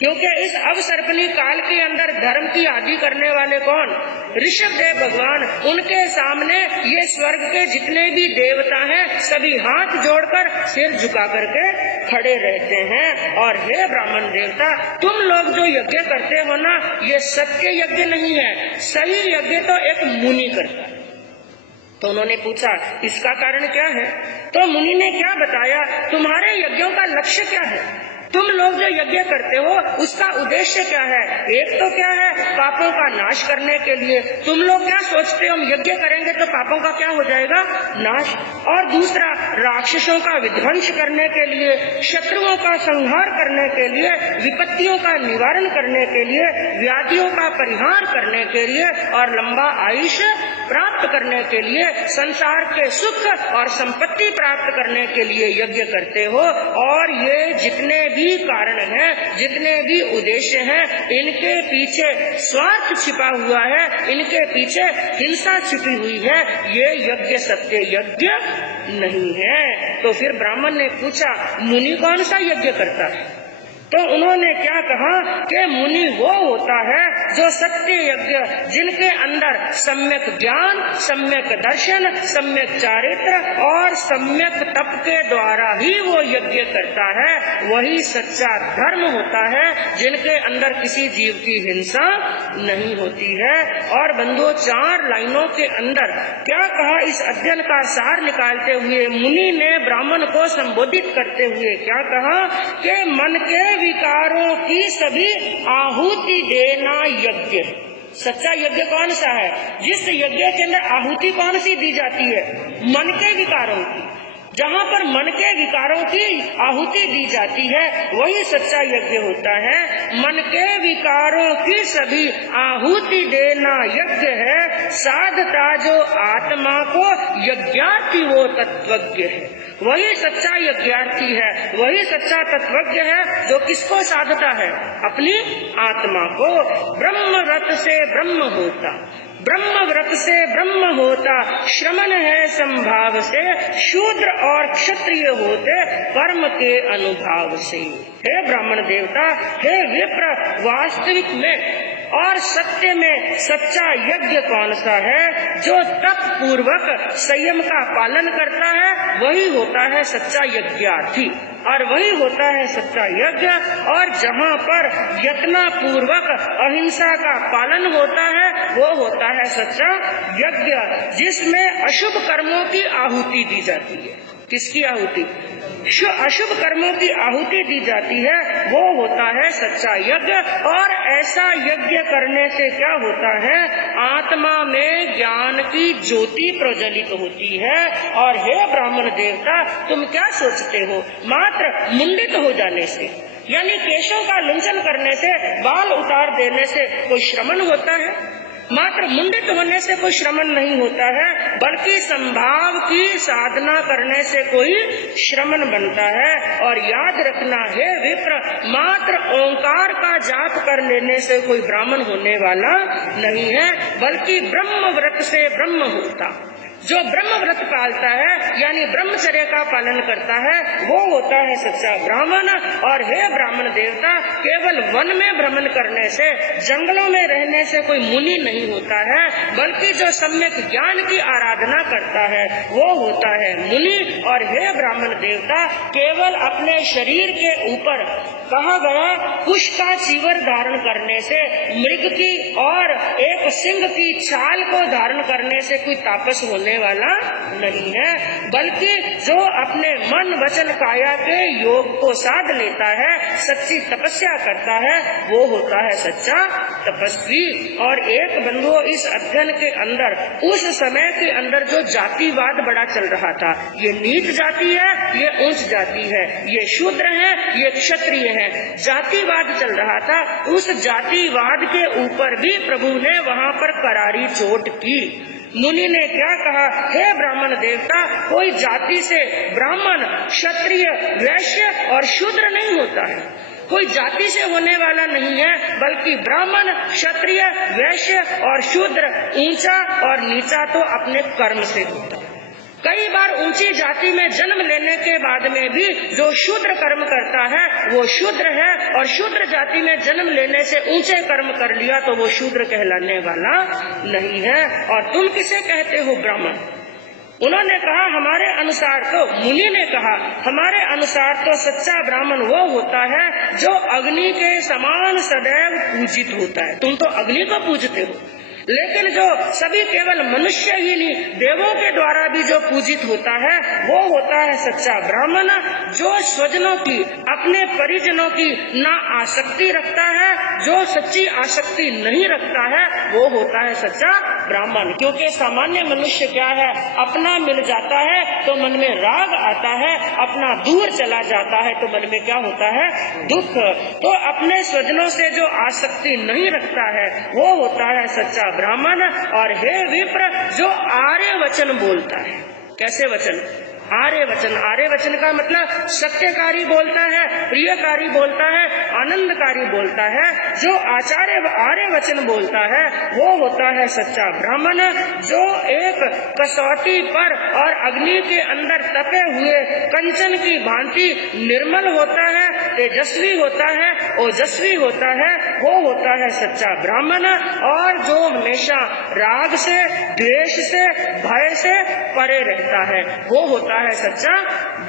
क्योंकि इस अवसर्पणी काल के अंदर धर्म की आदि करने वाले कौन? ऋषभ देव भगवान। उनके सामने ये स्वर्ग के जितने भी देवता हैं सभी हाथ जोड़कर सिर झुका करके खड़े रहते हैं। और हे ब्राह्मण देवता, तुम लोग जो यज्ञ करते हो ना, ये सत्य यज्ञ नहीं है। सही यज्ञ तो एक मुनि करता है। तो उन्होंने पूछा, इसका कारण क्या है? तो मुनि ने क्या बताया, तुम्हारे यज्ञों का लक्ष्य क्या है? तुम लोग जो यज्ञ करते हो उसका उद्देश्य क्या है? एक तो क्या है, पापों का नाश करने के लिए। तुम लोग क्या सोचते हो, हम यज्ञ करेंगे तो पापों का क्या हो जाएगा? नाश। और दूसरा, राक्षसों का विध्वंस करने के लिए, शत्रुओं का संहार करने के लिए, विपत्तियों का निवारण करने के लिए, व्याधियों का परिहार करने के लिए और लंबा आयुष्य प्राप्त करने के लिए, संसार के सुख और संपत्ति प्राप्त करने के लिए यज्ञ करते हो। और ये जितने भी कारण हैं, जितने भी उद्देश्य हैं, इनके पीछे स्वार्थ छिपा हुआ है, इनके पीछे हिंसा छिपी हुई है। ये यज्ञ सत्य यज्ञ नहीं है। तो फिर ब्राह्मण ने पूछा, मुनि कौन सा यज्ञ करता है? तो उन्होंने क्या कहा कि मुनि वो होता है जो सत्य यज्ञ, जिनके अंदर सम्यक ज्ञान, सम्यक दर्शन, सम्यक चारित्र और सम्यक तप के द्वारा ही वो यज्ञ करता है, वही सच्चा धर्म होता है, जिनके अंदर किसी जीव की हिंसा नहीं होती है। और बंधुओं, 4 लाइनों के अंदर क्या कहा, इस अध्ययन का सार निकालते हुए मुनि ने ब्राह्मण को संबोधित करते हुए क्या कहा कि मन के विकारों की सभी आहुति देना यज्ञ। सच्चा यज्ञ कौन सा है? जिस यज्ञ के अंदर आहुति कौन सी दी जाती है? मन के विकारों की। जहाँ पर मन के विकारों की आहुति दी जाती है वही सच्चा यज्ञ होता है। मन के विकारों की सभी आहुति देना यज्ञ है। साधता जो आत्मा को, यज्ञार्थी वो तत्वज्ञ है। वही सच्चा यज्ञार्थी है, वही सच्चा तत्वज्ञ है जो किसको साधता है? अपनी आत्मा को। ब्रह्म व्रत से ब्रह्म होता, ब्रह्म व्रत से ब्रह्म होता, श्रमण है संभाव से, शूद्र और क्षत्रिय होते कर्म के अनुभाव से। हे ब्राह्मण देवता, हे विप्र, वास्तविक में और सत्य में सच्चा यज्ञ कौन सा है? जो तप पूर्वक संयम का पालन करता है वही होता है सच्चा यज्ञार्थी, और वही होता है सच्चा यज्ञ। और जहाँ पर यत्न पूर्वक अहिंसा का पालन होता है वो होता है सच्चा यज्ञ, जिसमें अशुभ कर्मों की आहुति दी जाती है। किसकी आहुति? अशुभ कर्मों की आहुति दी जाती है, वो होता है सच्चा यज्ञ। और ऐसा यज्ञ करने से क्या होता है? आत्मा में ज्ञान की ज्योति प्रज्वलित होती है। और हे ब्राह्मण देवता, तुम क्या सोचते हो, मात्र मुंडित हो जाने से, यानी केशों का लुंचन करने से, बाल उतार देने से कोई श्रमण होता है? मात्र मुंडित होने से कोई श्रमण नहीं होता है, बल्कि संभाव की साधना करने से कोई श्रमण बनता है। और याद रखना है विप्र, मात्र ओंकार का जाप कर लेने से कोई ब्राह्मण होने वाला नहीं है, बल्कि ब्रह्म व्रत से ब्रह्म होता, जो ब्रह्म व्रत पालता है यानी ब्रह्मचर्य का पालन करता है वो होता है सच्चा ब्राह्मण। और हे ब्राह्मण देवता, केवल वन में भ्रमण करने से, जंगलों में रहने से कोई मुनि नहीं होता है, बल्कि जो सम्यक ज्ञान की आराधना करता है वो होता है मुनि। और हे ब्राह्मण देवता, केवल अपने शरीर के ऊपर कहा गया कुश का चीवर धारण करने से, मृग की और एक सिंह की छाल को धारण करने से कोई तापस होने वाला नहीं है, बल्कि जो अपने मन वचन काया के योग को साध लेता है, सच्ची तपस्या करता है, वो होता है सच्चा तपस्वी। और एक बंधु, इस अध्ययन के अंदर उस समय के अंदर जो जातिवाद बड़ा चल रहा था, ये नीच जाति है, ये उच्च जाति है, ये शूद्र है, ये क्षत्रिय है, जातिवाद चल रहा था। उस जातिवाद के ऊपर भी प्रभु ने वहाँ पर करारी चोट की। मुनि ने क्या कहा, हे ब्राह्मण देवता, कोई जाति से ब्राह्मण, क्षत्रिय, वैश्य और शूद्र नहीं होता है, कोई जाति से होने वाला नहीं है, बल्कि ब्राह्मण, क्षत्रिय, वैश्य और शूद्र, ऊंचा और नीचा तो अपने कर्म से होता है। कई बार ऊंची जाति में जन्म लेने के बाद में भी जो शूद्र कर्म करता है वो शूद्र है, और शूद्र जाति में जन्म लेने से ऊंचे कर्म कर लिया तो वो शूद्र कहलाने वाला नहीं है। और तुम किसे कहते हो ब्राह्मण? उन्होंने कहा हमारे अनुसार तो, मुनि ने कहा हमारे अनुसार तो सच्चा ब्राह्मण वो होता है जो अग्नि के समान सदैव पूजित होता है। तुम तो अग्नि को पूजते हो, लेकिन जो सभी केवल मनुष्य ही नहीं, देवों के द्वारा भी जो पूजित होता है वो होता है सच्चा ब्राह्मण। जो स्वजनों की, अपने परिजनों की ना आसक्ति रखता है, जो सच्ची आसक्ति नहीं रखता है, वो होता है सच्चा ब्राह्मण। क्योंकि सामान्य मनुष्य क्या है, अपना मिल जाता है तो मन में राग आता है, अपना दूर चला जाता है तो मन में क्या होता है, दुख। तो अपने स्वजनों से जो आसक्ति नहीं रखता है वो होता है सच्चा ब्राह्मण। और हे विप्र, जो आर्य वचन बोलता है, कैसे वचन? आर्य वचन। आर्य वचन का मतलब सत्यकारी बोलता है, प्रियकारी बोलता है, आनंदकारी बोलता है। जो आर्य वचन बोलता है वो होता है सच्चा ब्राह्मण। जो एक कसौटी पर और अग्नि के अंदर तपे हुए कंचन की भांति निर्मल होता है, तेजस्वी होता है, ओजस्वी होता है, वो होता है सच्चा ब्राह्मण। और जो हमेशा राग से, द्वेष से, भय से परे रहता है वो होता है सच्चा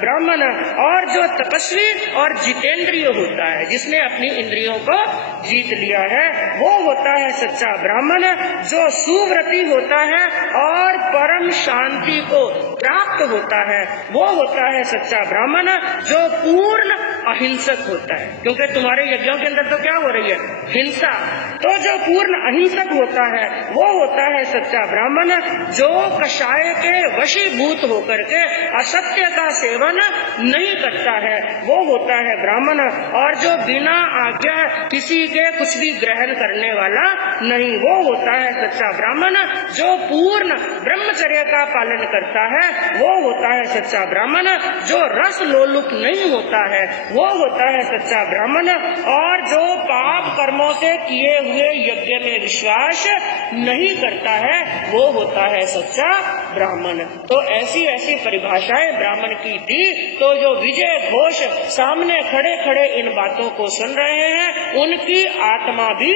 ब्राह्मण। और जो तपस्वी और जितेंद्रिय होता है, जिसने अपनी इंद्रियों को जीत लिया है, वो होता है सच्चा ब्राह्मण। जो सुव्रती होता है और परम शांति को प्राप्त होता है वो होता है सच्चा ब्राह्मण। जो पूर्ण अहिंसक होता है, क्योंकि तुम्हारे यज्ञों के अंदर तो क्या हो रही है, हिंसा। तो जो पूर्ण अहिंसक होता है वो होता है सच्चा ब्राह्मण। जो कषाय के वशीभूत होकर के असत्य का सेवन नहीं करता है वो होता है ब्राह्मण। और जो बिना आज्ञा किसी के कुछ भी ग्रहण करने वाला नहीं, वो होता है सच्चा ब्राह्मण। जो पूर्ण ब्रह्मचर्य का पालन करता है वो होता है सच्चा ब्राह्मण। जो रस लोलुप नहीं होता है वो होता है सच्चा ब्राह्मण। और जो पाप कर्मों से किए हुए यज्ञ में विश्वास नहीं करता है वो होता है सच्चा ब्राह्मण। तो ऐसी ऐसी परिभाषाएं ब्राह्मण की थी। तो जो विजय घोष सामने खड़े खड़े इन बातों को सुन रहे हैं, उनकी आत्मा भी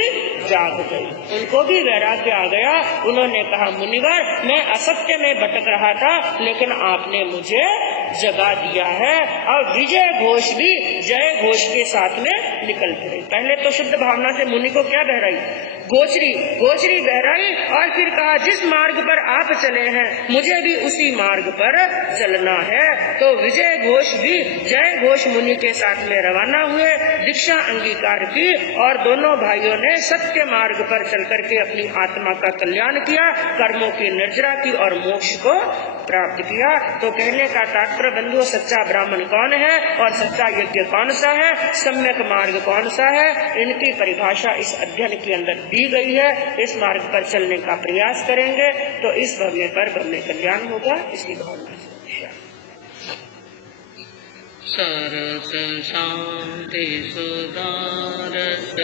जाग गई, उनको भी वैराग्य आ गया। उन्होंने कहा मुनिवर, मैं असत्य में भटक रहा था लेकिन आपने मुझे जगा दिया है। और विजय घोष भी जय घोष के साथ में निकल पड़े। पहले तो शुद्ध भावना से मुनि को क्या बहराई, गोचरी बहराई, और फिर कहा जिस मार्ग पर आप चले हैं मुझे भी उसी मार्ग पर चलना है। तो विजय घोष भी जय घोष मुनि के साथ में रवाना हुए, दीक्षा अंगीकार की, और दोनों भाइयों ने सत्य मार्ग पर चल करके अपनी आत्मा का कल्याण किया, कर्मों की निर्जरा की और मोक्ष को प्राप्त किया। तो कहने का तात्पर्य बंधुओं, सच्चा ब्राह्मण कौन है और सच्चा यज्ञ कौन सा है, सम्यक मार्ग कौन सा है, इनकी परिभाषा इस अध्ययन के अंदर दी गई है। इस मार्ग पर चलने का प्रयास करेंगे तो इस भव्य पर ब्रह्म कल्याण होगा। इसी भावना से सरस शांति सुदारस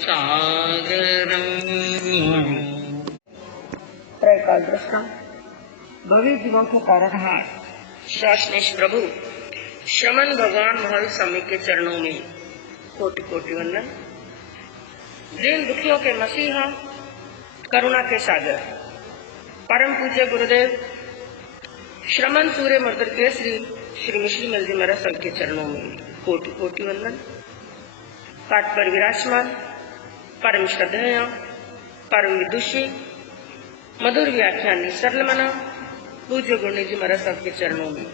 सागरम। त्रैकाल दृष्टांत। भव्य जीवों के तारणहार शासनेश प्रभु शमन भगवान महल स्वामी के चरणों में कोटि कोटि वंदन। दीन दुखियों के मसीहा, करुणा के सागर, परम पूज्य गुरुदेव श्रमण सूर्य मर्दर केसरी श्री मिश्री मल जी महाराज सबके चरणों में कोटि कोटि वंदन। पाठ पर विराजमान परम श्रद्धेय, परम विदुषी, मधुर व्याख्यानी सरल मना पूज्य गुरुनी जी महाराज सबके चरणों में